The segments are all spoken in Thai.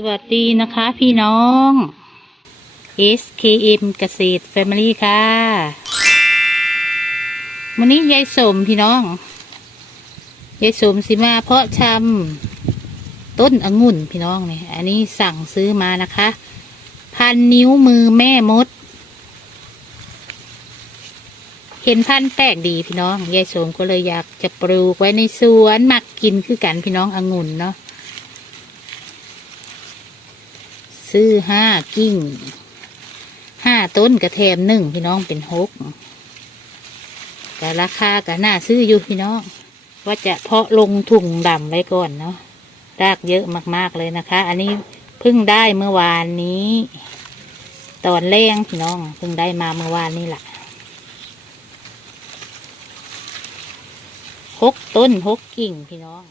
สวัสดีนะคะพี่น้อง SKM เกษตร Family ค่ะ วันนี้ยายสมพี่น้อง ยายสมสิมาเพาะชำต้นองุ่นพี่น้องเนี่ยอันนี้สั่งซื้อมานะคะ พันนิ้วมือแม่มด เห็นพันแปลกดีพี่น้อง ยายสมก็เลยอยากจะปลูกไว้ในสวนมักกินคือกันพี่น้ององุ่นเนาะ ซื้อห้ากิ้งห้าต้นกระแถมหนึ่งพี่น้องเป็นหกแต่ราคาก็น่าซื้ออยู่พี่น้อง ว่าจะเพาะลงถุงดำไว้ก่อนเนาะรากเยอะมากๆเลยนะคะ อันนี้เพิ่งได้เมื่อวานนี้ ตอนแรงพี่น้องเพิ่งได้มาเมื่อวานนี้แหละหกต้นหกกิ่งพี่น้อง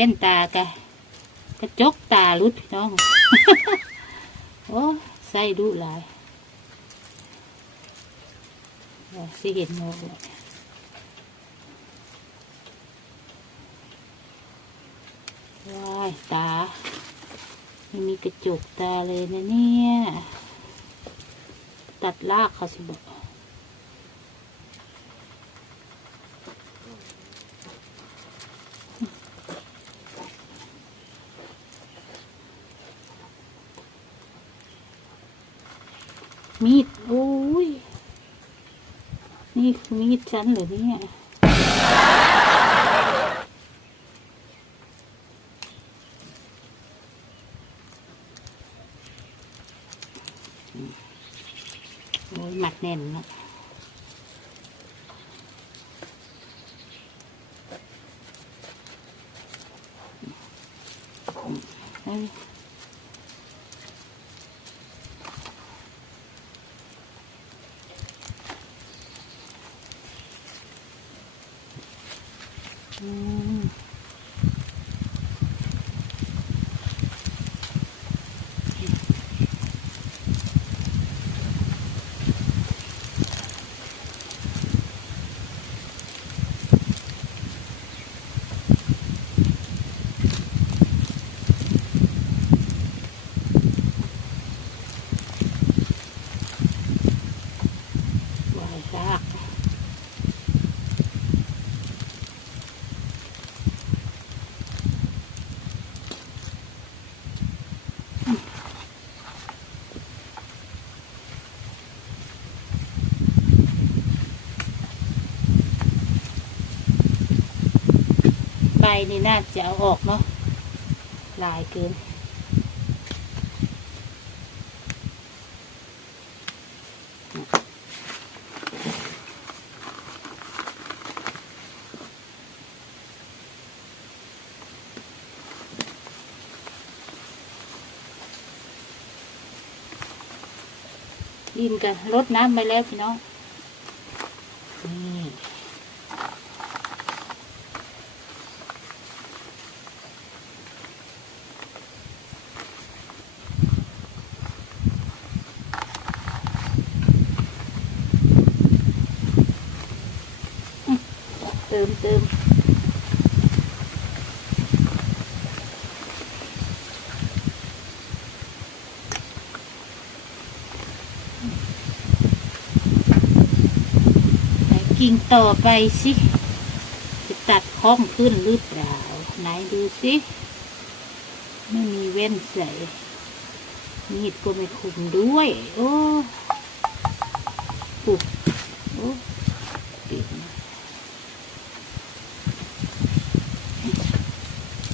ว้นตากะกระจกตาลุดพี่น้อง โอ้ใส่ดุหลายเดี๋ยวสิเห็นโมเลยว้ายตา ไม่มีกระจกตาเลยนะเนี่ย ตัดลากเขาสิบอก มีด โอ้ย นี่คือมีดฉันเหรอเนี่ยโอ้ยหมัดแน่นนะเอ้ ย นี่น่าจะเอาออกเนาะลายเกินดินกันลดน้ำไปแล้วพี่น้องนี่ มเติมไหนกิ่งต่อไปสิจะตัดคล่องขึ้นหรือเปล่า ไหนดูสิไม่มีเว้นใส่ มีดก็ไม่คุมด้วย โอ้ปุ๊บโอ้ติดนะ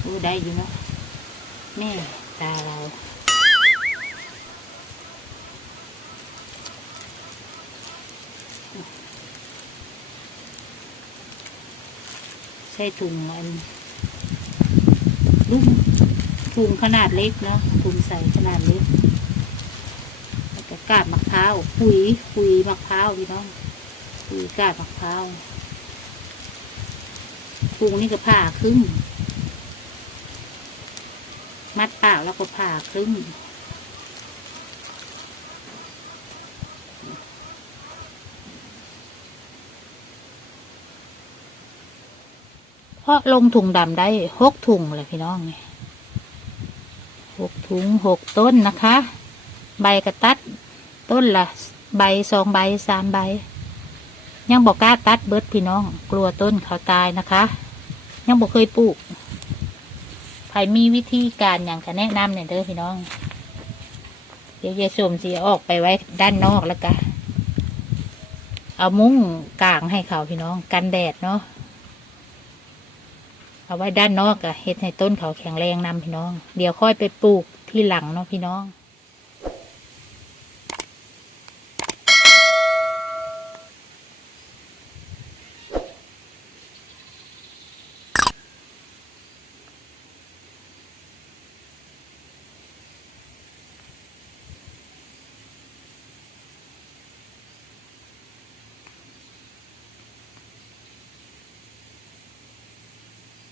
โอ้ ได้อยู่เนาะแม่ตาเราใช้ถุงอันลูกถุงขนาดเล็กเนาะถุงใส่ขนาดเล็กแล้วก็กาบมะพร้าวปุ๋ยปุ๋ยมะพร้าวพี่น้องปุ๋ยกาบมะพร้าวถุงนี่ก็ผ่าครึ่ง มัดปากแล้วก็ผ่าครึ่งเพราะลงถุงดำได้หกถุงเลยพี่น้องนี่หกถุงหกต้นนะคะ ใบกระตัด ต้นละใบสองใบสามใบ ยังบอกกล้าตัดเบิดพี่น้อง กลัวต้นเขาตายนะคะ ยังบอกเคยปลูก รมีวิธีการอย่างจะแนะนำเนี่ยเด้อพี่น้อง เดี๋ยวยายสมสีออกไปไว้ด้านนอกแล้วกันเอามุ้งกางให้เขาพี่น้อง กันแดดเนาะเอาไว้ด้านนอกอะเฮ็ดให้ต้นเขาแข็งแรงนำพี่น้อง เดี๋ยวค่อยไปปลูกที่หลังเนาะพี่น้อง